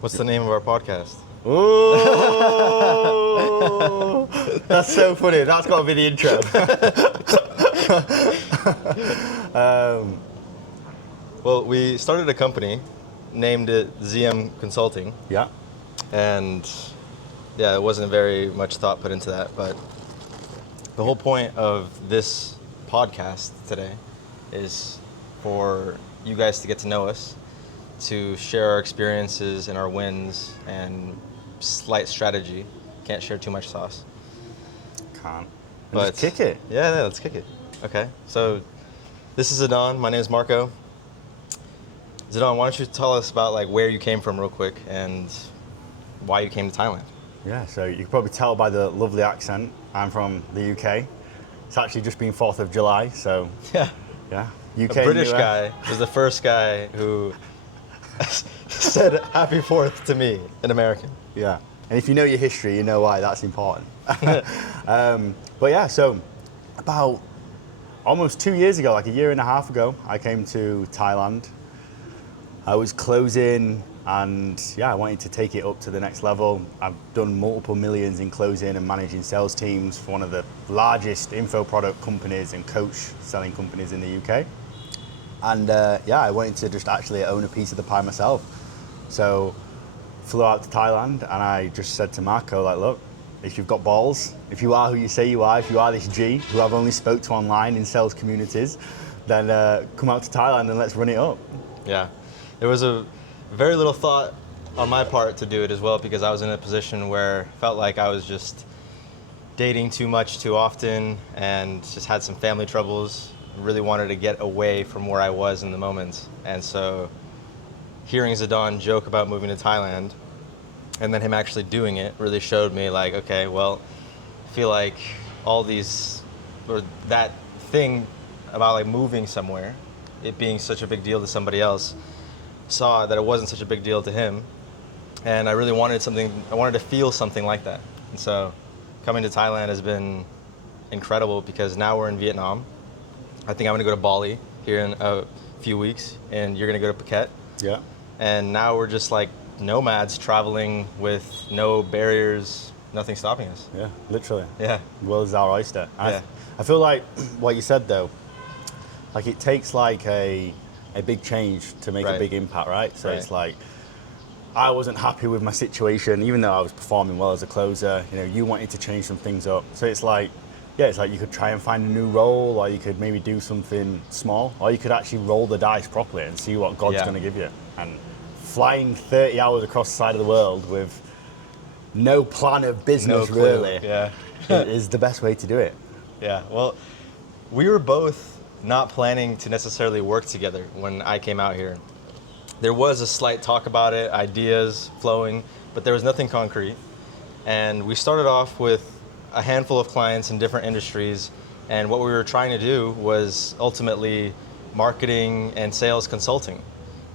What's the name of our podcast? Ooh, that's so funny. That's got to be the intro. Well, we started a company, named it ZM Consulting, Yeah. and yeah, it wasn't very much thought put into that, but the whole point of this podcast today is for you guys to get to know us, to share our experiences and our wins and slight strategy. Can't share too much sauce. Can't. But Just kick it. Yeah, let's kick it. Okay, so this is Zidan. My name is Marco. Zidan, why don't you tell us about like where you came from real quick and why you came to Thailand? Yeah, so you can probably tell by the lovely accent, I'm from the UK. It's actually just been 4th of July, so Yeah. yeah. UK, A British US. guy was the first guy who said Happy 4th to me, an American. Yeah, and if you know your history, you know why that's important. But yeah, so about almost 2 years ago, like a year and a half ago, I came to Thailand. I was closing, and yeah, I wanted to take it up to the next level. I've done multiple millions in closing and managing sales teams for one of the largest info product companies and coach selling companies in the UK. And yeah, I wanted to just actually own a piece of the pie myself. So flew out to Thailand, and I just said to Marco, like, look, if you've got balls, if you are who you say you are, if you are this G who I've only spoke to online in sales communities, then come out to Thailand and let's run it up. Yeah. There was a very little thought on my part to do it as well, because I was in a position where I felt like I was just dating too much too often and just had some family troubles. Really wanted to get away from where I was in the moment. And so hearing Zidan joke about moving to Thailand and then him actually doing it really showed me like, okay, well, I feel like all these, or that thing about like moving somewhere, it being such a big deal to somebody else, saw that it wasn't such a big deal to him. And I really wanted I wanted to feel something like that. And so coming to Thailand has been incredible, because now we're in Vietnam. I think I'm gonna go to Bali here in a few weeks, and you're gonna go to Phuket. Yeah. And now we're just like nomads traveling with no barriers, nothing stopping us. Yeah, literally. Yeah. The world is our oyster. Yeah. I feel like what you said though, like it takes like a big change to make a Right. big impact, right? So Right. it's like, I wasn't happy with my situation, even though I was performing well as a closer. You know, you wanted to change some things up. So it's like, yeah, it's like you could try and find a new role, or you could maybe do something small, or you could actually roll the dice properly and see what God's Yeah. going to give you. And flying 30 hours across the side of the world with no plan of No business clue. really Yeah. is the best way to do it. Yeah. Well, we were both not planning to necessarily work together when I came out here. There was a slight talk about it, ideas flowing, but there was nothing concrete. And we started off with a handful of clients in different industries, and what we were trying to do was ultimately marketing and sales consulting,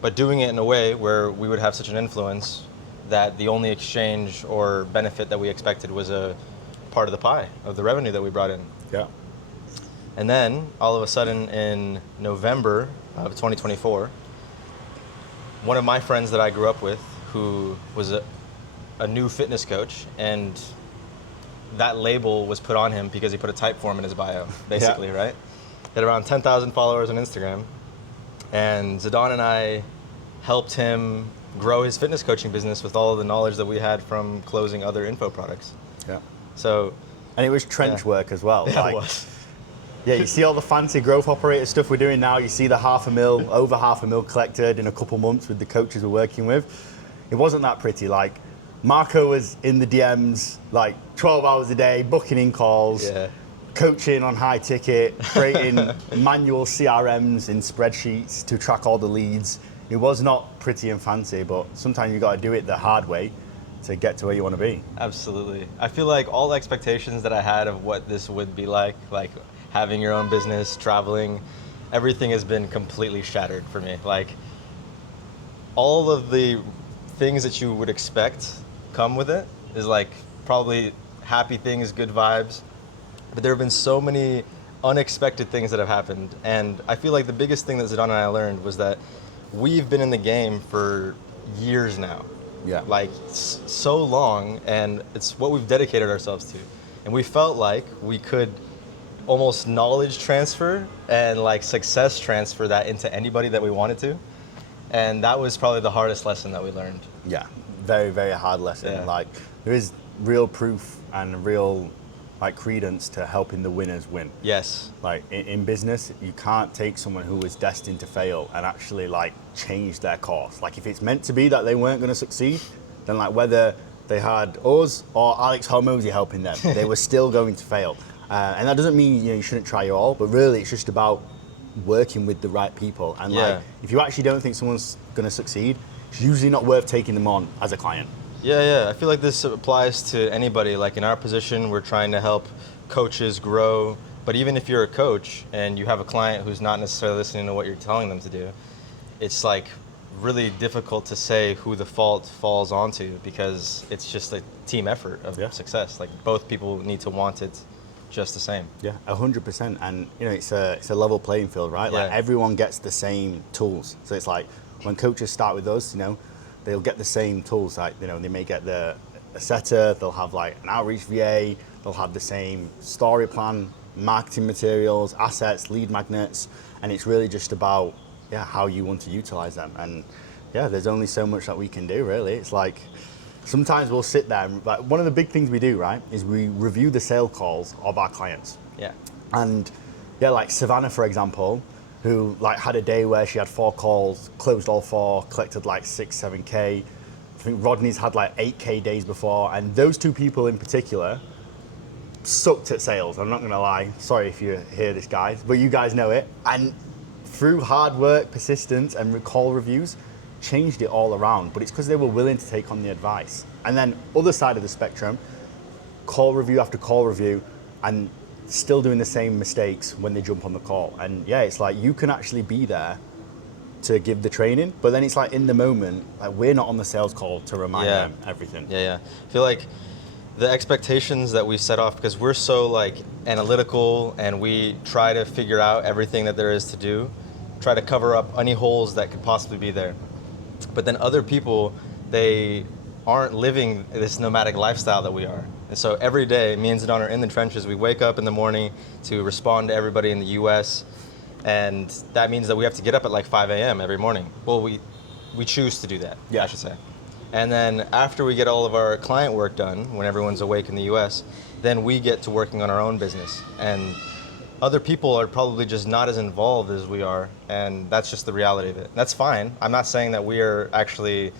but doing it in a way where we would have such an influence that the only exchange or benefit that we expected was a part of the pie of the revenue that we brought in. Yeah. And then, all of a sudden, in November of 2024, one of my friends that I grew up with, who was a new fitness coach, and that label was put on him because he put a type form in his bio, basically, Yeah. right? He had around 10,000 followers on Instagram. And Zidan and I helped him grow his fitness coaching business with all of the knowledge that we had from closing other info products. Yeah. So, And it was trench Yeah. work as well. yeah, it was. Yeah, you see all the fancy growth operator stuff we're doing now. You see the over $500,000 collected in a couple months with the coaches we're working with. It wasn't that pretty. Like, Marco was in the DMs like 12 hours a day, booking in calls, Yeah. coaching on high ticket, creating manual CRMs in spreadsheets to track all the leads. It was not pretty and fancy, but sometimes you got to do it the hard way to get to where you want to be. Absolutely. I feel like all the expectations that I had of what this would be like having your own business, traveling, everything has been completely shattered for me. Like, all of the things that you would expect come with it is like probably happy things, good vibes. But there have been so many unexpected things that have happened. And I feel like the biggest thing that Zidan and I learned was that we've been in the game for years now. Yeah. like so long, and it's what we've dedicated ourselves to. And we felt like we could almost knowledge transfer and like success transfer that into anybody that we wanted to. And that was probably the hardest lesson that we learned. Yeah, very, very hard lesson. Yeah. Like, there is real proof and real like credence to helping the winners win. Yes. Like in business, you can't take someone who was destined to fail and actually like change their course. Like if it's meant to be that they weren't going to succeed, then like whether they had us or Alex Hormozy helping them, they were still going to fail. And that doesn't mean you shouldn't try your all, but really it's just about working with the right people. And like if you actually don't think someone's going to succeed, it's usually not worth taking them on as a client. Yeah. I feel like this applies to anybody. Like in our position, we're trying to help coaches grow. But even if you're a coach and you have a client who's not necessarily listening to what you're telling them to do, it's like really difficult to say who the fault falls onto, because it's just a team effort of success. Like both people need to want it just the same. Yeah, 100%. And it's a level playing field, right? Like everyone gets the same tools. So it's like when coaches start with us, they'll get the same tools. Like they may get a setter, they'll have like an outreach VA, they'll have the same story plan, marketing materials, assets, lead magnets, and it's really just about how you want to utilize them. And there's only so much that we can do, really. It's like sometimes we'll sit there and like one of the big things we do, right, is we review the sale calls of our clients. Yeah. And like Savannah, for example, who like had a day where she had 4 calls, closed all 4, collected like 6-7K. I think Rodney's had like 8K days before, and those 2 people in particular sucked at sales. I'm not gonna lie. Sorry if you hear this, guys, but you guys know it. And through hard work, persistence, and call reviews, changed it all around. But it's because they were willing to take on the advice. And then other side of the spectrum, call review after call review, and still doing the same mistakes when they jump on the call. And it's like you can actually be there to give the training, but then it's like in the moment, like we're not on the sales call to remind them everything. I feel like the expectations that we set off, because we're so like analytical and we try to figure out everything that there is to do, try to cover up any holes that could possibly be there. But then other people, they aren't living this nomadic lifestyle that we are. And so every day, me and Zidan are in the trenches. We wake up in the morning to respond to everybody in the US. And that means that we have to get up at like 5 a.m. every morning. Well, we choose to do that, I should say. And then after we get all of our client work done, when everyone's awake in the US, then we get to working on our own business. And other people are probably just not as involved as we are, and that's just the reality of it. That's fine. I'm not saying that we are actually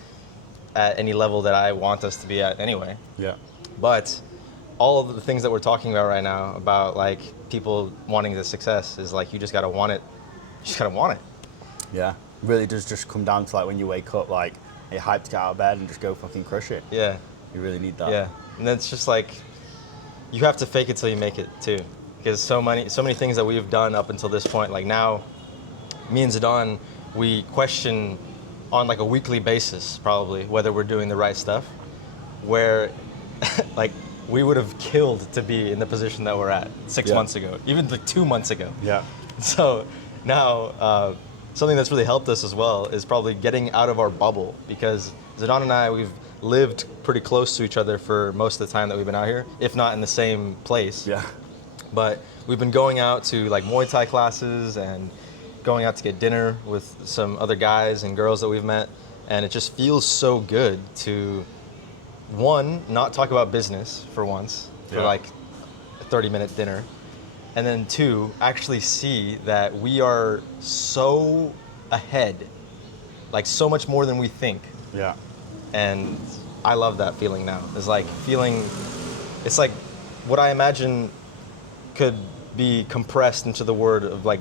at any level that I want us to be at anyway. Yeah. But all of the things that we're talking about right now, about like people wanting the success, is like you just gotta want it. You just gotta want it. Yeah. Really does just come down to like when you wake up, like you're hyped to get out of bed and just go fucking crush it. Yeah. You really need that. Yeah. And then it's just like you have to fake it till you make it too. Because so many things that we've done up until this point, like now, me and Zidan, we question on like a weekly basis probably whether we're doing the right stuff, where like we would have killed to be in the position that we're at 6 months ago, even like 2 months ago. Yeah. So now something that's really helped us as well is probably getting out of our bubble, because Zidan and I, we've lived pretty close to each other for most of the time that we've been out here, if not in the same place. Yeah. But we've been going out to like Muay Thai classes and going out to get dinner with some other guys and girls that we've met. And it just feels so good to, one, not talk about business for once, for like a 30-minute dinner. And then two, actually see that we are so ahead, like so much more than we think. Yeah. And I love that feeling now. It's like what I imagine could be compressed into the word of like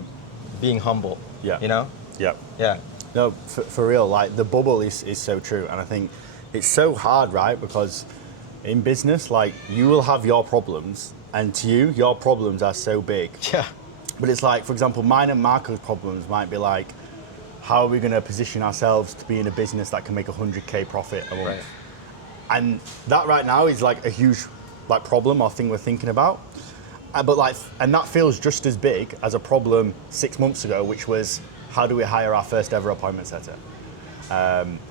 being humble. Yeah. You know? Yeah. Yeah. No, for real, like the bubble is so true. And I think it's so hard, right? Because in business, like you will have your problems, and to you, your problems are so big. Yeah. But it's like, for example, mine and Marco's problems might be like, how are we going to position ourselves to be in a business that can make 100K profit a month? Right. And that right now is like a huge like problem or thing we're thinking about. But like, and that feels just as big as a problem 6 months ago, which was how do we hire our first ever appointment setter?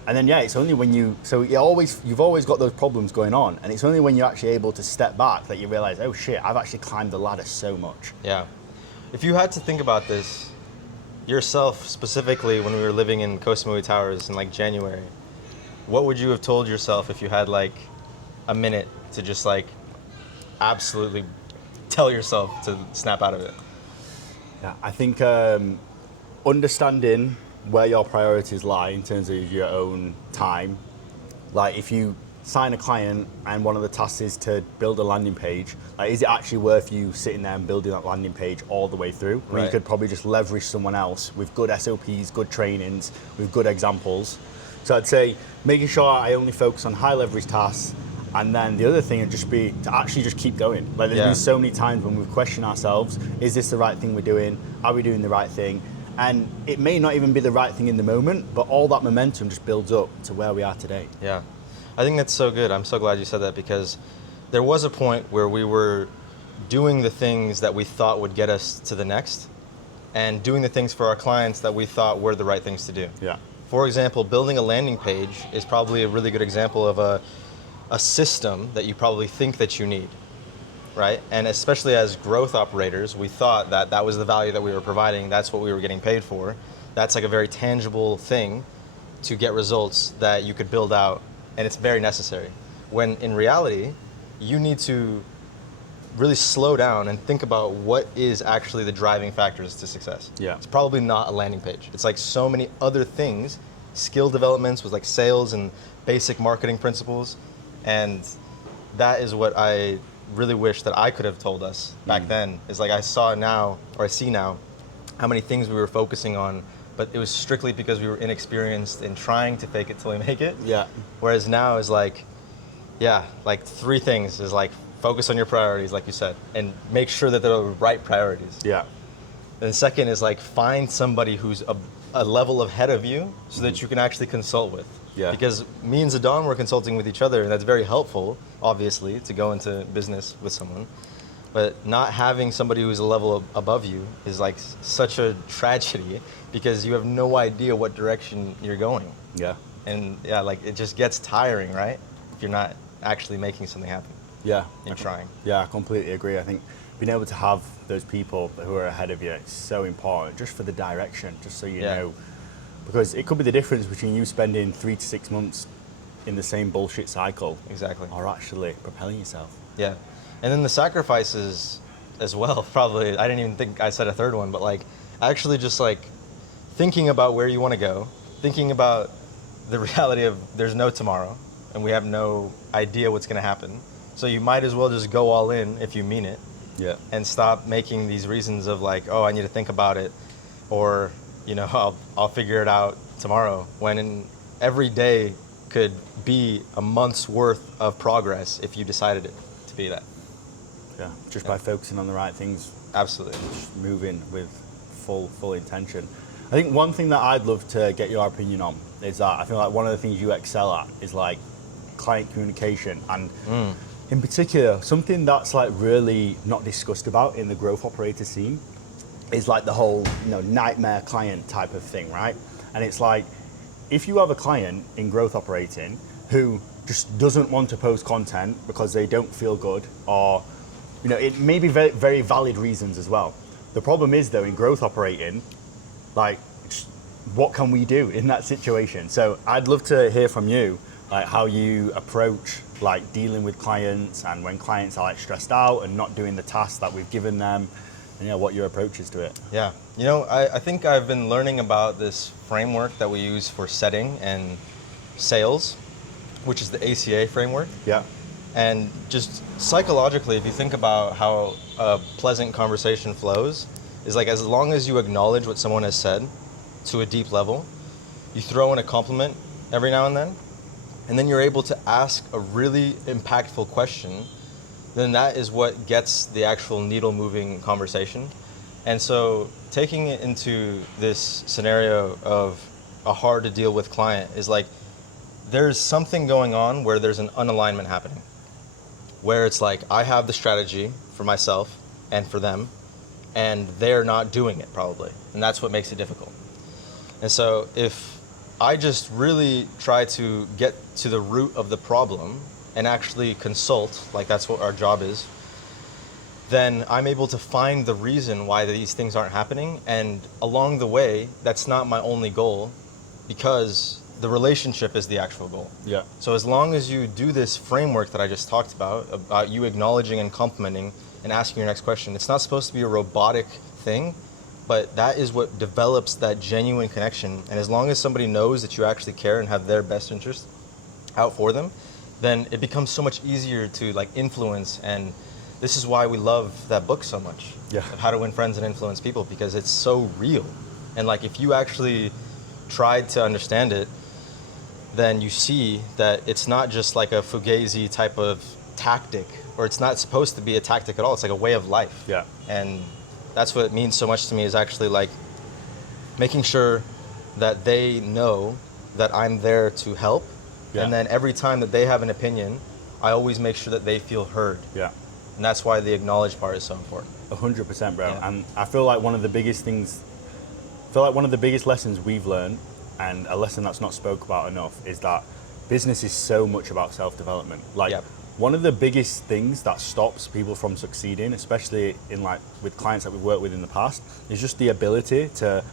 And then it's only when you've always got those problems going on, and it's only when you're actually able to step back that you realize, oh shit, I've actually climbed the ladder so much. Yeah. If you had to think about this yourself specifically when we were living in Koh Samui Towers in like January, what would you have told yourself if you had like a minute to just like absolutely tell yourself to snap out of it? Yeah, I think understanding where your priorities lie in terms of your own time. Like if you sign a client and one of the tasks is to build a landing page, like is it actually worth you sitting there and building that landing page all the way through? I mean, you could probably just leverage someone else with good SOPs, good trainings, with good examples. So I'd say making sure I only focus on high leverage tasks, and then the other thing would just be to actually just keep going. Like there's been so many times when we've questioned ourselves, is this the right thing we're doing? Are we doing the right thing? And it may not even be the right thing in the moment, but all that momentum just builds up to where we are today. Yeah, I think that's so good. I'm so glad you said that, because there was a point where we were doing the things that we thought would get us to the next, and doing the things for our clients that we thought were the right things to do. Yeah. For example, building a landing page is probably a really good example of a system that you probably think that you need, right? And especially as growth operators, we thought that that was the value that we were providing. That's what we were getting paid for. That's like a very tangible thing to get results that you could build out, and it's very necessary. When in reality, you need to really slow down and think about what is actually the driving factors to success. Yeah. It's probably not a landing page. It's like so many other things, skill developments with like sales and basic marketing principles. And that is what I really wish that I could have told us back then, is like I see now how many things we were focusing on, but it was strictly because we were inexperienced in trying to fake it till we make it. Yeah. Whereas now is like, like 3 things is like focus on your priorities, like you said, and make sure that they're the right priorities. Yeah. And the second is like find somebody who's a level ahead of you so that you can actually consult with. Yeah. Because me and Zidan were consulting with each other, and that's very helpful, obviously, to go into business with someone. But not having somebody who's a level above you is like such a tragedy, because you have no idea what direction you're going. Yeah. And like it just gets tiring, right? If you're not actually making something happen. Yeah. And trying. Yeah, I completely agree. I think being able to have those people who are ahead of you is so important, just for the direction, just so you know. Because it could be the difference between you spending 3 to 6 months in the same bullshit cycle. Exactly. Or actually propelling yourself. Yeah. And then the sacrifices as well, probably, I didn't even think I said a third one, but like actually just like thinking about where you want to go, thinking about the reality of there's no tomorrow and we have no idea what's going to happen. So you might as well just go all in if you mean it. Yeah. And stop making these reasons of like, oh, I need to think about it, or, you know, I'll figure it out tomorrow, when every day could be a month's worth of progress if you decided it to be that. Yeah. Just by focusing on the right things. Absolutely. Just moving with full intention. I think one thing that I'd love to get your opinion on is that I feel like one of the things you excel at is like client communication, and in particular, something that's like really not discussed about in the growth operator scene is like the whole, nightmare client type of thing, right? And it's like, if you have a client in growth operating who just doesn't want to post content because they don't feel good, or, it may be very, very valid reasons as well. The problem is though, in growth operating, like, what can we do in that situation? So I'd love to hear from you, like how you approach like dealing with clients, and when clients are like stressed out and not doing the tasks that we've given them, and what your approach is to it. Yeah, I think I've been learning about this framework that we use for setting and sales, which is the ACA framework. Yeah. And just psychologically, if you think about how a pleasant conversation flows, is like as long as you acknowledge what someone has said to a deep level, you throw in a compliment every now and then you're able to ask a really impactful question, then that is what gets the actual needle-moving conversation. And so taking it into this scenario of a hard-to-deal-with client is like, there's something going on where there's an unalignment happening, where it's like, I have the strategy for myself and for them, and they're not doing it probably. And that's what makes it difficult. And so if I just really try to get to the root of the problem and actually consult, like that's what our job is, then I'm able to find the reason why these things aren't happening. And along the way, that's not my only goal, because the relationship is the actual goal. Yeah. So as long as you do this framework that I just talked about you acknowledging and complimenting and asking your next question, it's not supposed to be a robotic thing, but that is what develops that genuine connection. And as long as somebody knows that you actually care and have their best interest out for them, then it becomes so much easier to like influence. And this is why we love that book so much, Yeah. of How to Win Friends and Influence People, because it's so real. And like if you actually tried to understand it, then you see that it's not just like a fugazi type of tactic, or it's not supposed to be a tactic at all. It's like a way of life. Yeah. And that's what it means so much to me, is actually like making sure that they know that I'm there to help. Yeah. And then every time that they have an opinion, I always make sure that they feel heard. Yeah. And that's why the acknowledge part is so important. 100%, bro. Yeah. And I feel like one of the biggest lessons we've learned, and a lesson that's not spoke about enough, is that business is so much about self-development. Like, Yep. one of the biggest things that stops people from succeeding, especially in like with clients that we've worked with in the past, is just the ability to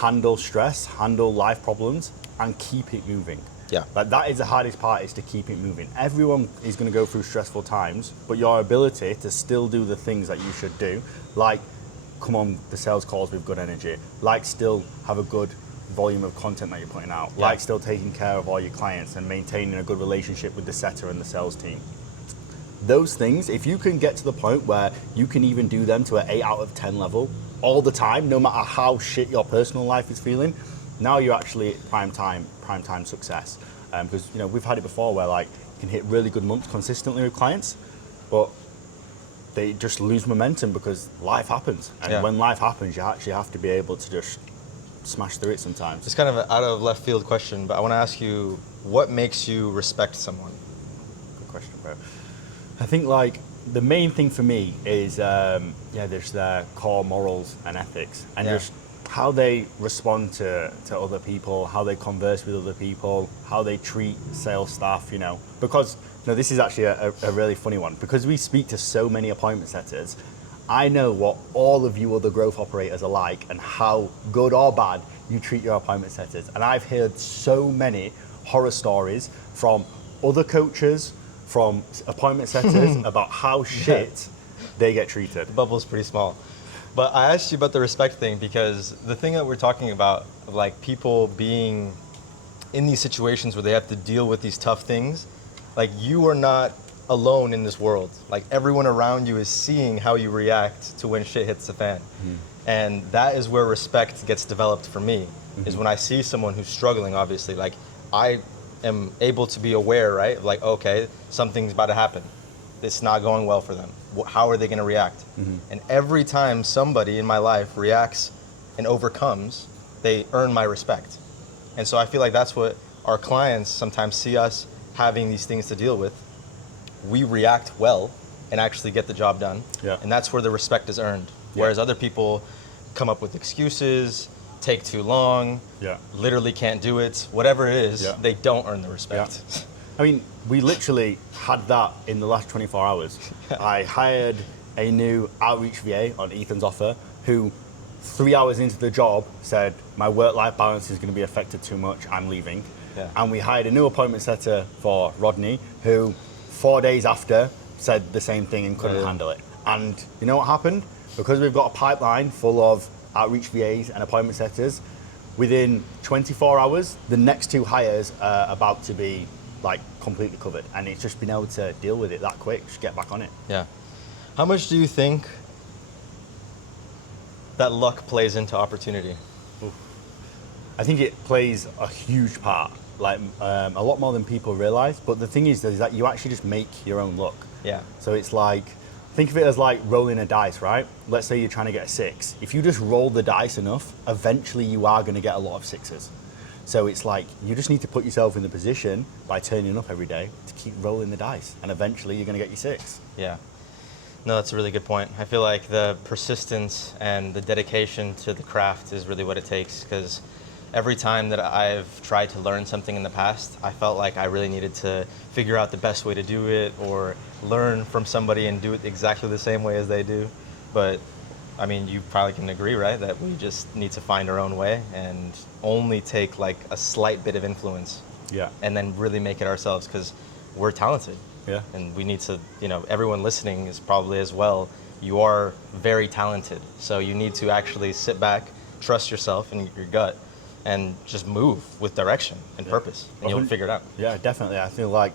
handle stress, handle life problems, and keep it moving. Yeah. Like, that is the hardest part, is to keep it moving. Everyone is going to go through stressful times, but your ability to still do the things that you should do, like come on the sales calls with good energy, like still have a good volume of content that you're putting out, Yeah. like still taking care of all your clients and maintaining a good relationship with the setter and the sales team. Those things, if you can get to the point where you can even do them to an 8 out of 10 level all the time, no matter how shit your personal life is feeling, now you're actually at prime time success. Because we've had it before where like you can hit really good months consistently with clients, but they just lose momentum because life happens. And Yeah. when life happens, you actually have to be able to just smash through it sometimes. It's kind of an out of left field question, but I want to ask you, what makes you respect someone? Good question, bro. I think like the main thing for me is there's their core morals and ethics, and Yeah. just how they respond to other people, how they converse with other people, how they treat sales staff, because this is actually a really funny one, because we speak to so many appointment setters. I know what all of you other growth operators are like and how good or bad you treat your appointment setters. And I've heard so many horror stories from other coaches, from appointment setters about how shit they get treated. The bubble's pretty small. But I asked you about the respect thing because the thing that we're talking about, of like people being in these situations where they have to deal with these tough things, like you are not alone in this world. Like everyone around you is seeing how you react to when shit hits the fan. Mm-hmm. And that is where respect gets developed for me, is when I see someone who's struggling, obviously, like I am able to be aware, right? Like, okay, something's about to happen. It's not going well for them. How are they going to react? Mm-hmm. And every time somebody in my life reacts and overcomes, they earn my respect. And so I feel like that's what our clients sometimes see us having these things to deal with. We react well and actually get the job done. Yeah. And that's where the respect is earned. Yeah. Whereas other people come up with excuses, take too long, literally can't do it, whatever it is, they don't earn the respect. Yeah. I mean, we literally had that in the last 24 hours. I hired a new outreach VA on Ethan's offer who 3 hours into the job said, my work-life balance is going to be affected too much, I'm leaving. Yeah. And we hired a new appointment setter for Rodney who 4 days after said the same thing and couldn't handle it. And you know what happened? Because we've got a pipeline full of outreach VAs and appointment setters, within 24 hours, the next two hires are about to be like completely covered. And it's just been able to deal with it that quick, just get back on it. Yeah. How much do you think that luck plays into opportunity? I think it plays a huge part, like a lot more than people realize. But the thing is that you actually just make your own luck. Yeah. So it's like, think of it as like rolling a dice, right? Let's say you're trying to get a 6. If you just roll the dice enough, eventually you are going to get a lot of 6s. So it's like, you just need to put yourself in the position by turning up every day to keep rolling the dice. And eventually you're going to get your 6. Yeah. No, that's a really good point. I feel like the persistence and the dedication to the craft is really what it takes, because every time that I've tried to learn something in the past, I felt like I really needed to figure out the best way to do it or learn from somebody and do it exactly the same way as they do. But I mean, you probably can agree, right, that we just need to find our own way and only take like a slight bit of influence, Yeah. and then really make it ourselves, because we're talented. Yeah. And we need to, everyone listening is probably as well. You are very talented. So you need to actually sit back, trust yourself and your gut, and just move with direction and purpose, and you'll figure it out. Yeah, definitely. I feel like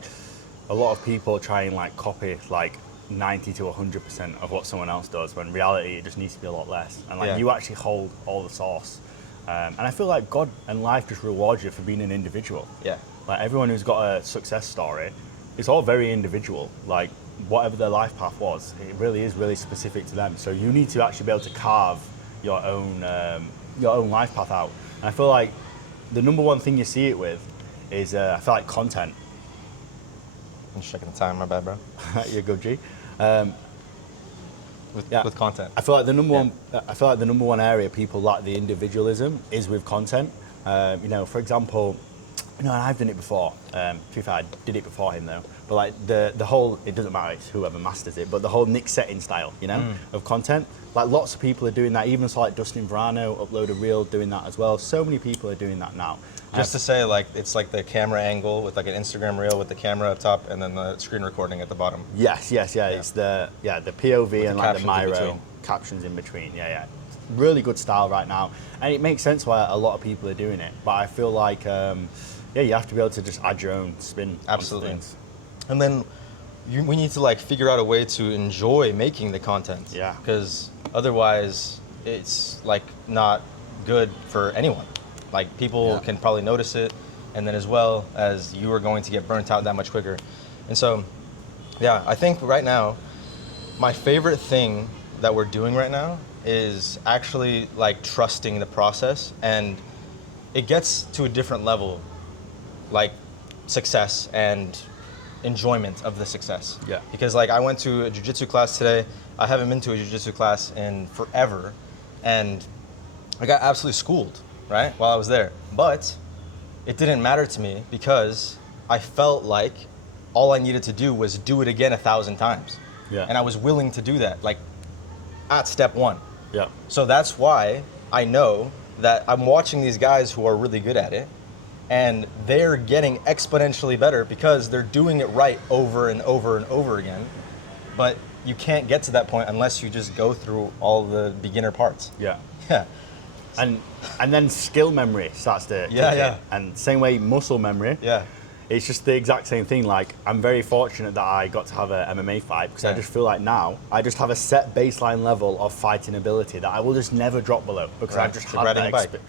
a lot of people try and like copy like 90 to 100% of what someone else does, when in reality it just needs to be a lot less. And like you actually hold all the sauce. And I feel like God and life just rewards you for being an individual. Yeah. Like everyone who's got a success story, it's all very individual. Like whatever their life path was, it really is really specific to them. So you need to actually be able to carve your own life path out. And I feel like the number one thing you see it with is I feel like content. I'm just checking the time, my bad, bro. You're good, G. With content. I feel like the number one area people lack the individualism is with content. For example, and I've done it before. To be fair, I did it before him though. But like the whole, it doesn't matter, it's whoever masters it. But the whole Nick setting style, of content. Like lots of people are doing that. Even so, like Dustin Verano upload a reel doing that as well. So many people are doing that now. Just to say, like, it's like the camera angle with like an Instagram reel with the camera up top and then the screen recording at the bottom. Yes. It's the POV with and like the Miro captions in between. Yeah. Really good style right now, and it makes sense why a lot of people are doing it. But I feel like, you have to be able to just add your own spin. Absolutely. onto things. And then we need to like figure out a way to enjoy making the content. Yeah. Because otherwise, it's like not good for anyone. Like people can probably notice it, and then as well as you are going to get burnt out that much quicker. And so, I think right now, my favorite thing that we're doing right now is actually like trusting the process, and it gets to a different level, like success and enjoyment of the success. Yeah. Because like I went to a jiu-jitsu class today. I haven't been to a jiu-jitsu class in forever, and I got absolutely schooled, right, while I was there. But it didn't matter to me because I felt like all I needed to do was do it again 1,000 times. Yeah. And I was willing to do that, like at step one. Yeah. So that's why I know that I'm watching these guys who are really good at it, and they're getting exponentially better because they're doing it right over and over and over again. But you can't get to that point unless you just go through all the beginner parts. Yeah. Yeah. And then skill memory starts to kick in. Yeah. And same way muscle memory. Yeah. It's just the exact same thing. Like I'm very fortunate that I got to have a MMA fight, because I just feel like now I just have a set baseline level of fighting ability that I will just never drop below, because I've just It's like had riding that a bike.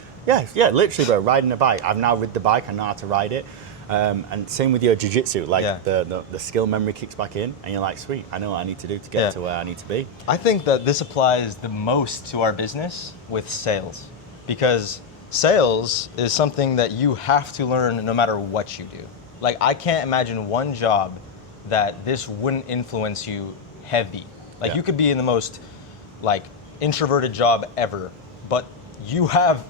Yeah, literally, bro, riding a bike. I've now rid the bike. I know how to ride it. And same with your jiu-jitsu. Like the skill memory kicks back in, and you're like, sweet, I know what I need to do to get to where I need to be. I think that this applies the most to our business with sales, because sales is something that you have to learn no matter what you do. Like I can't imagine one job that this wouldn't influence you heavy. Like you could be in the most like introverted job ever, but you have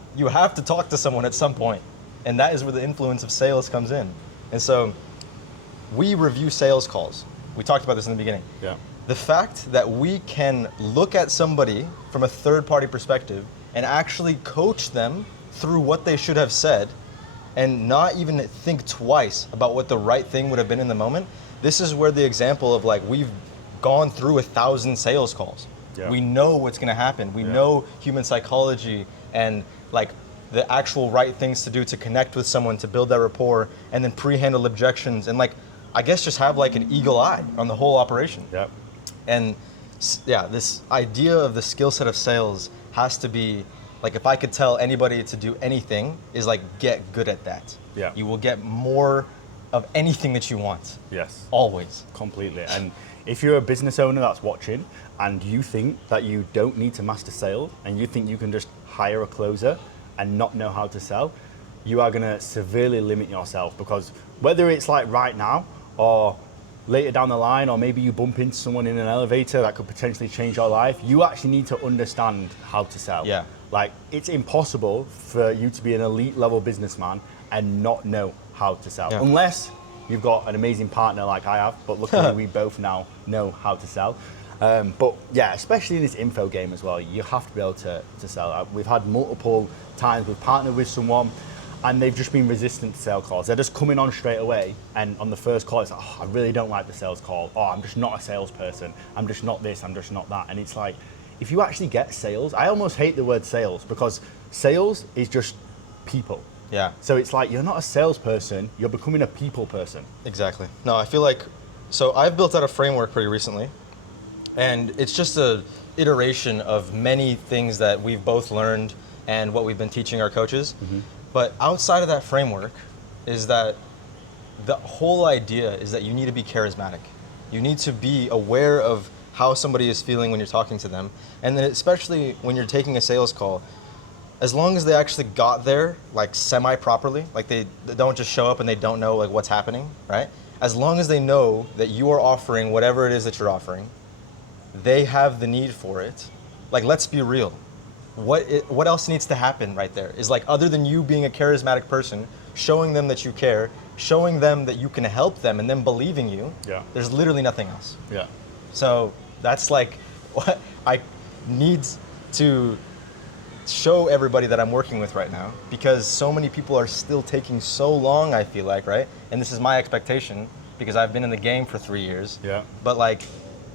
to talk to someone at some point. And that is where the influence of sales comes in. And so we review sales calls. We talked about this in the beginning. Yeah. The fact that we can look at somebody from a third party perspective and actually coach them through what they should have said and not even think twice about what the right thing would have been in the moment. This is where the example of like, we've gone through 1,000 sales calls. Yeah. We know what's gonna happen. We know human psychology and like the actual right things to do to connect with someone, to build that rapport, and then pre-handle objections, and like, I guess just have like an eagle eye on the whole operation. Yep. And this idea of the skill set of sales has to be, like if I could tell anybody to do anything, is like get good at that. Yeah. You will get more of anything that you want. Yes. Always. Completely. And if you're a business owner that's watching and you think that you don't need to master sales and you think you can just hire a closer and not know how to sell, you are going to severely limit yourself, because whether it's like right now or later down the line, or maybe you bump into someone in an elevator that could potentially change your life, you actually need to understand how to sell. Yeah. Like, it's impossible for you to be an elite level businessman and not know how to sell. Yeah. Unless you've got an amazing partner like I have, but luckily we both now know how to sell. But yeah, especially in this info game as well, you have to be able to sell. We've had multiple times we've partnered with someone and they've just been resistant to sales calls. They're just coming on straight away, and on the first call, it's like, oh, I really don't like the sales call. Oh, I'm just not a salesperson. I'm just not this, I'm just not that. And it's like, if you actually get sales, I almost hate the word sales because sales is just people. Yeah. So it's like, you're not a salesperson, you're becoming a people person. Exactly. No, I feel like, so I've built out a framework pretty recently, and it's just a iteration of many things that we've both learned and what we've been teaching our coaches. But outside of that framework is that the whole idea is that you need to be charismatic. You need to be aware of how somebody is feeling when you're talking to them. And then especially when you're taking a sales call, as long as they actually got there like semi-properly, like they don't just show up and they don't know like what's happening, right? As long as they know that you are offering whatever it is that you're offering, they have the need for it. Like, let's be real. What else needs to happen right there is like, other than you being a charismatic person, showing them that you care, showing them that you can help them and them believing you, there's literally nothing else. Yeah. So that's like what I need to show everybody that I'm working with right now, because so many people are still taking so long, I feel like, right? And this is my expectation because I've been in the game for 3 years. Yeah. But like,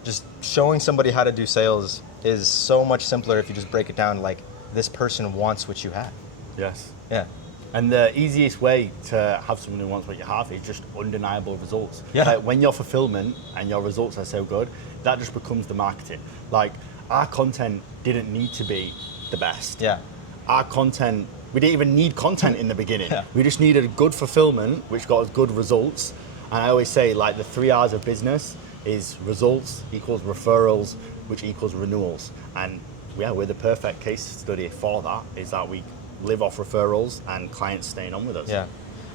just showing somebody how to do sales is so much simpler if you just break it down like, this person wants what you have. Yes. Yeah. And the easiest way to have someone who wants what you have is just undeniable results. Yeah. Like, when your fulfillment and your results are so good, that just becomes the marketing. Like, our content didn't need to be the best. Yeah. Our content, we didn't even need content in the beginning. Yeah. We just needed good fulfillment, which got us good results. And I always say, like, the 3 R's of business is results equals referrals, which equals renewals. And yeah, we're the perfect case study for that, is that we live off referrals and clients staying on with us. Yeah.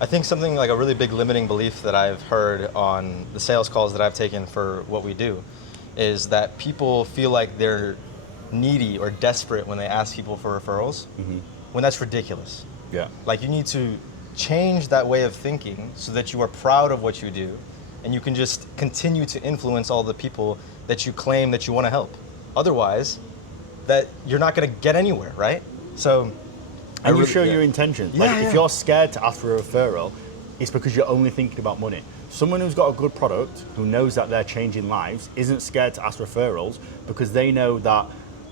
I think something like a really big limiting belief that I've heard on the sales calls that I've taken for what we do is that people feel like they're needy or desperate when they ask people for referrals, when that's ridiculous. Yeah. Like, you need to change that way of thinking so that you are proud of what you do and you can just continue to influence all the people that you claim that you want to help. Otherwise, that you're not going to get anywhere, right? So, And you show your intentions. Like, if you're scared to ask for a referral, it's because you're only thinking about money. Someone who's got a good product, who knows that they're changing lives, isn't scared to ask referrals because they know that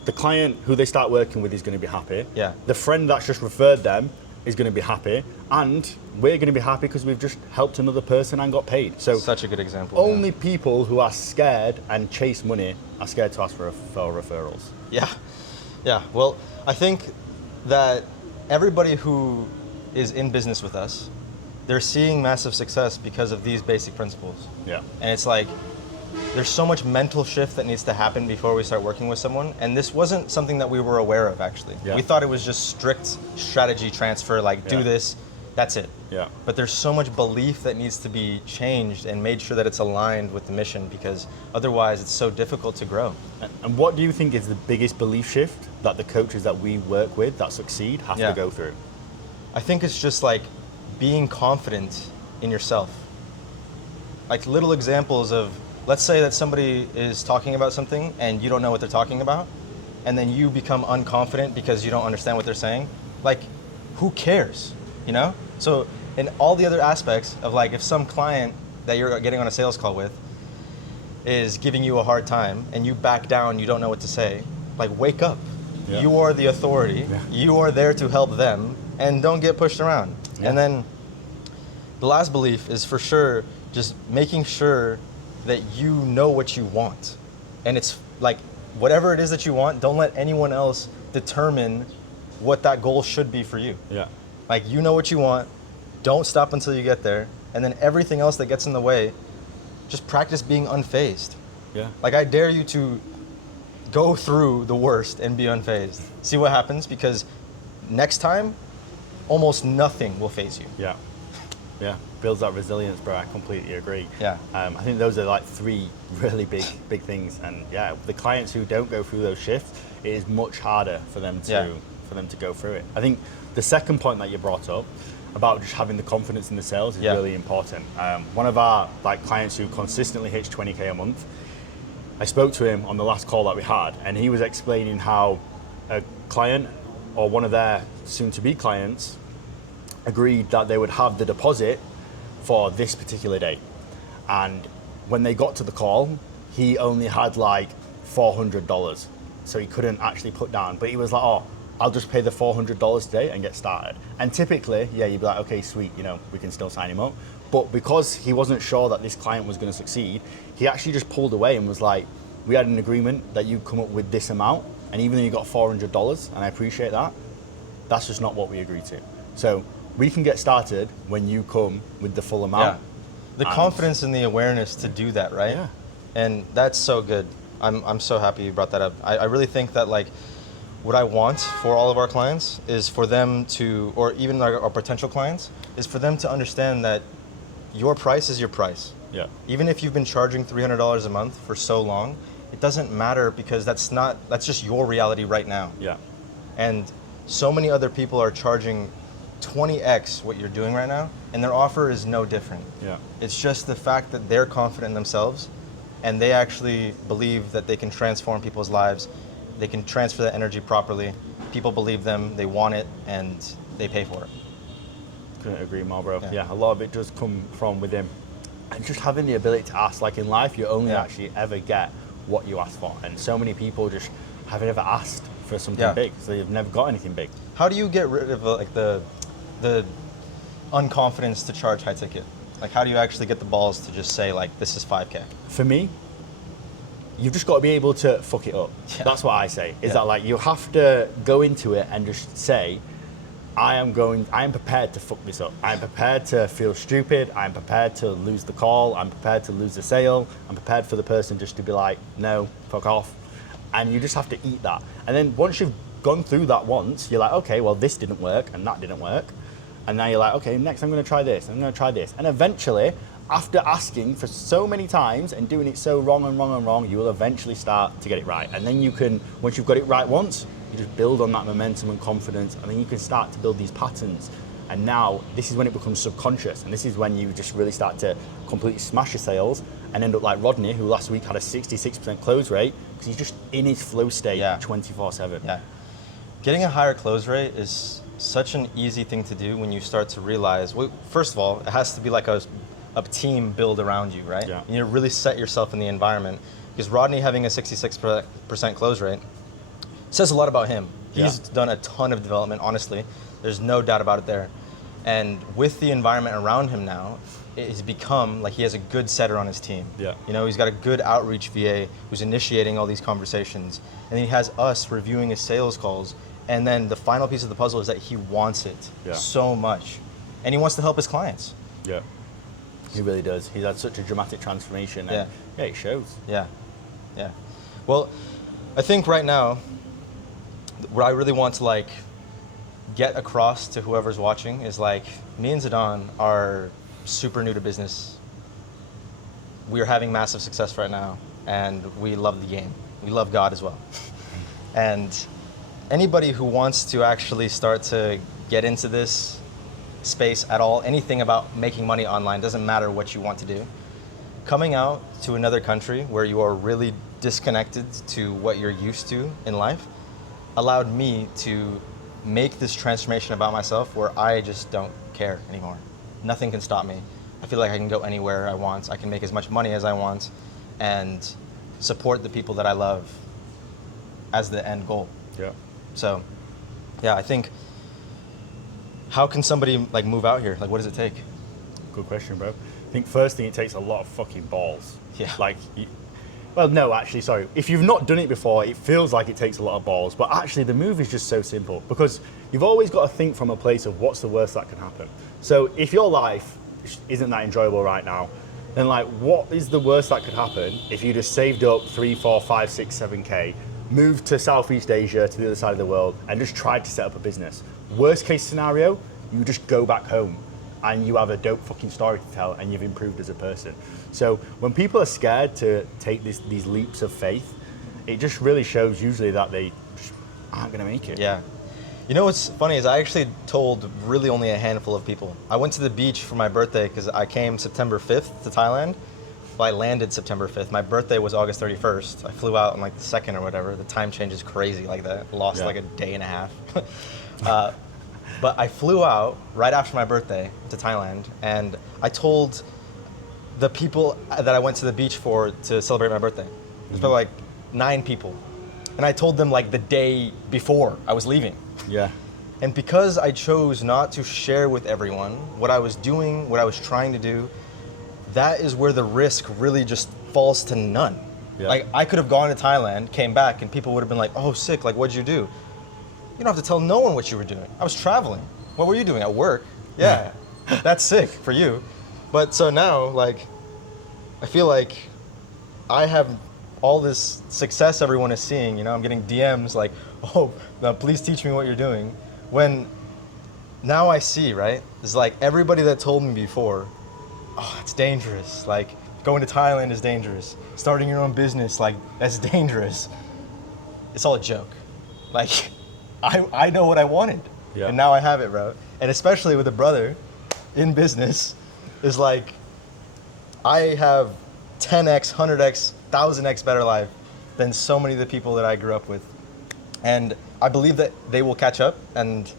the client who they start working with is going to be happy. Yeah. The friend that's just referred them is going to be happy. And we're going to be happy because we've just helped another person and got paid. So such a good example. only people who are scared and chase money are scared to ask for referrals. Yeah. Yeah. Well, I think that everybody who is in business with us, they're seeing massive success because of these basic principles. Yeah. And it's like, there's so much mental shift that needs to happen before we start working with someone. And this wasn't something that we were aware of, actually. Yeah. We thought it was just strict strategy transfer, like do this, that's it. Yeah. But there's so much belief that needs to be changed and made sure that it's aligned with the mission, because otherwise it's so difficult to grow. And what do you think is the biggest belief shift that the coaches that we work with that succeed have to go through? I think it's just like being confident in yourself. Like little examples of, let's say that somebody is talking about something and you don't know what they're talking about, and then you become unconfident because you don't understand what they're saying. Like, who cares, you know? So in all the other aspects of, like, if some client that you're getting on a sales call with is giving you a hard time and you back down, you don't know what to say, like, wake up. Yeah. You are the authority. Yeah. You are there to help them, and don't get pushed around. Yeah. And then the last belief is for sure just making sure that you know what you want. And it's like, whatever it is that you want, don't let anyone else determine what that goal should be for you. Yeah. Like, you know what you want, don't stop until you get there, and then everything else that gets in the way, just practice being unfazed. Yeah. Like, I dare you to go through the worst and be unfazed. See what happens, because next time, almost nothing will faze you. Yeah. Yeah. Builds that resilience, bro. I completely agree. Yeah. I think those are like three really big things. And yeah, the clients who don't go through those shifts, it is much harder for them to for them to go through it. I think the second point that you brought up about just having the confidence in the sales is really important. One of our clients who consistently hits 20K a month, I spoke to him on the last call that we had, and he was explaining how a client or one of their soon-to-be clients agreed that they would have the deposit for this particular day. And when they got to the call, he only had like $400. So he couldn't actually put down, but he was like, oh, I'll just pay the $400 today and get started. And typically, yeah, you'd be like, okay, sweet, we can still sign him up. But because he wasn't sure that this client was going to succeed, he actually just pulled away and was like, we had an agreement that you'd come up with this amount, and even though you got $400, and I appreciate that, that's just not what we agreed to. So we can get started when you come with the full amount. Yeah. The confidence and the awareness to do that, right? Yeah. And that's so good. I'm so happy you brought that up. I really think that what I want for all of our clients is for them to, or even our potential clients, is for them to understand that your price is your price. Yeah. Even if you've been charging $300 a month for so long, it doesn't matter because that's just your reality right now. Yeah. And so many other people are charging 20x what you're doing right now, and their offer is no different. Yeah. It's just the fact that they're confident in themselves and they actually believe that they can transform people's lives. They can transfer that energy properly. People believe them, they want it, and they pay for it. Couldn't agree more, bro. Yeah. Yeah, a lot of it does come from within. And just having the ability to ask, in life, you only actually ever get what you ask for. And so many people just haven't ever asked for something big, so they've never got anything big. How do you get rid of the unconfidence to charge high ticket? How do you actually get the balls to just say this is 5K? For me, you've just got to be able to fuck it up. Yeah. That's what I say. Is that you have to go into it and just say, I am prepared to fuck this up. I'm prepared to feel stupid. I'm prepared to lose the call. I'm prepared to lose the sale. I'm prepared for the person just to be like, no, fuck off. And you just have to eat that. And then once you've gone through that once, you're like, okay, well, this didn't work and that didn't work. And now you're like, okay, next I'm going to try this. I'm going to try this. And eventually, after asking for so many times and doing it so wrong and wrong and wrong, you will eventually start to get it right. And then you can, once you've got it right once, you just build on that momentum and confidence, and then you can start to build these patterns. And now this is when it becomes subconscious, and this is when you just really start to completely smash your sales and end up like Rodney, who last week had a 66% close rate because he's just in his flow state 24/7. Yeah. Getting a higher close rate is such an easy thing to do when you start to realize, well, first of all, it has to be like a team build around you, right? Yeah. You need to really set yourself in the environment, because Rodney having a 66% close rate says a lot about him. He's done a ton of development, honestly. There's no doubt about it there. And with the environment around him now, it has become he has a good setter on his team. Yeah. He's got a good outreach VA who's initiating all these conversations. And he has us reviewing his sales calls. And then the final piece of the puzzle is that he wants it so much. And he wants to help his clients. Yeah. He really does. He's had such a dramatic transformation. And it shows. Yeah. Yeah. Well, I think right now, what I really want to get across to whoever's watching is me and Zidan are super new to business. We are having massive success right now, and we love the game. We love God as well. And anybody who wants to actually start to get into this space at all, anything about making money online, doesn't matter what you want to do, coming out to another country where you are really disconnected to what you're used to in life allowed me to make this transformation about myself where I just don't care anymore. Nothing can stop me. I feel like I can go anywhere I want. I can make as much money as I want and support the people that I love as the end goal. Yeah. So, I think, how can somebody move out here? What does it take? Good question, bro. I think first thing, it takes a lot of fucking balls. Yeah. Well, no, actually, sorry. If you've not done it before, it feels like it takes a lot of balls. But actually, the move is just so simple because you've always got to think from a place of what's the worst that can happen. So if your life isn't that enjoyable right now, then what is the worst that could happen if you just saved up 3, 4, 5, 6, 7K, moved to Southeast Asia, to the other side of the world, and just tried to set up a business? Worst case scenario, you just go back home and you have a dope fucking story to tell and you've improved as a person. So when people are scared to take these leaps of faith, it just really shows usually that they just aren't going to make it. Yeah. You know what's funny is I actually told really only a handful of people. I went to the beach for my birthday because I came September 5th to Thailand. Well, I landed September 5th. My birthday was August 31st. I flew out on like the 2nd or whatever. The time change is crazy like that. Lost Yeah. like a day and a half. But I flew out right after my birthday to Thailand, and I told the people that I went to the beach for to celebrate my birthday. There's probably like 9 people. And I told them like the day before I was leaving. Yeah. And because I chose not to share with everyone what I was doing, what I was trying to do, that is where the risk really just falls to none. Yeah. Like I could have gone to Thailand, came back, and people would have been like, "Oh, sick! Like, what'd you do?" You don't have to tell no one what you were doing. I was traveling. What were you doing? At work? Yeah, that's sick for you. But so now, like, I feel like I have all this success everyone is seeing. You know, I'm getting DMs like, "Oh, now please teach me what you're doing." When now I see, right? It's like everybody that told me before, "Oh, it's dangerous. Like going to Thailand is dangerous. Starting your own business, like that's dangerous." It's all a joke. Like I know what I wanted, Yeah. and now I have it, bro. And especially with a brother in business, is like I have 10x, 100x, 1000x better life than so many of the people that I grew up with. And I believe that they will catch up and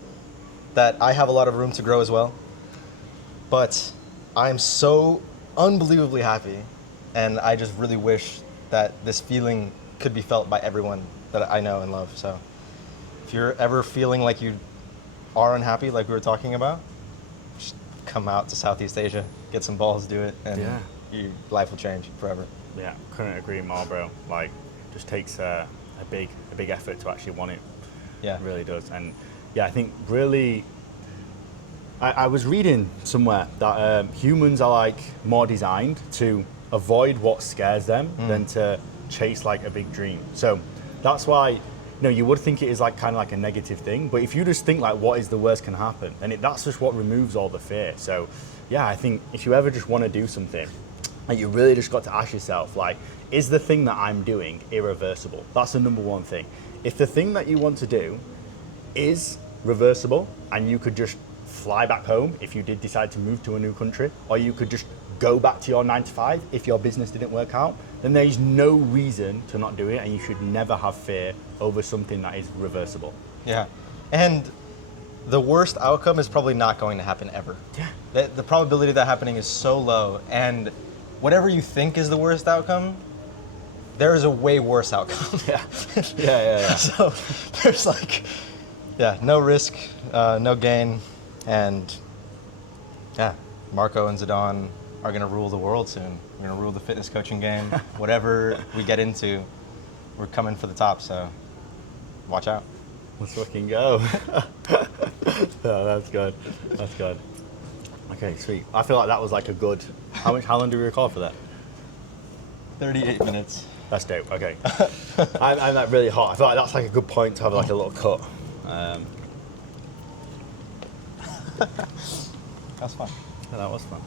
that I have a lot of room to grow as well. But I'm so unbelievably happy, and I just really wish that this feeling could be felt by everyone that I know and love. So if you're ever feeling like you are unhappy, like we were talking about, just come out to Southeast Asia, get some balls, do it, and Yeah. your life will change forever. Yeah, couldn't agree more, bro. Like, just takes a big effort to actually want it. Yeah. It really does. And yeah, I think really, I was reading somewhere that humans are like more designed to avoid what scares them than to chase like a big dream. So that's why, you know, you would think it is like kind of like a negative thing, but if you just think like what is the worst can happen, and that's just what removes all the fear. So yeah, I think if you ever just want to do something, like you really just got to ask yourself, like, is the thing that I'm doing irreversible? That's the number one thing. If the thing that you want to do is reversible and you could just fly back home if you did decide to move to a new country, or you could just go back to your 9 to 5 if your business didn't work out, then there's no reason to not do it, and you should never have fear over something that is reversible. Yeah. And the worst outcome is probably not going to happen ever. Yeah. The probability of that happening is so low, and whatever you think is the worst outcome, there is a way worse outcome. Yeah. So there's like, yeah, no risk, no gain, and yeah, Marco and Zidan are gonna rule the world soon. We're gonna rule the fitness coaching game. Whatever we get into, we're coming for the top. So watch out. Let's fucking go. Oh, that's good. That's good. Okay, sweet. I feel like that was like a good. How long do we record for that? 38 minutes. That's dope. Okay. I'm like really hot. I feel like that's like a good point to have like a little cut. That's fun. Yeah, that was fun.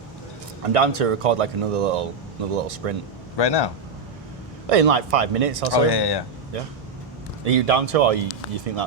I'm down to record like another little sprint Right now. in like 5 minutes or so. Oh yeah. Yeah. Are you down to, or you think that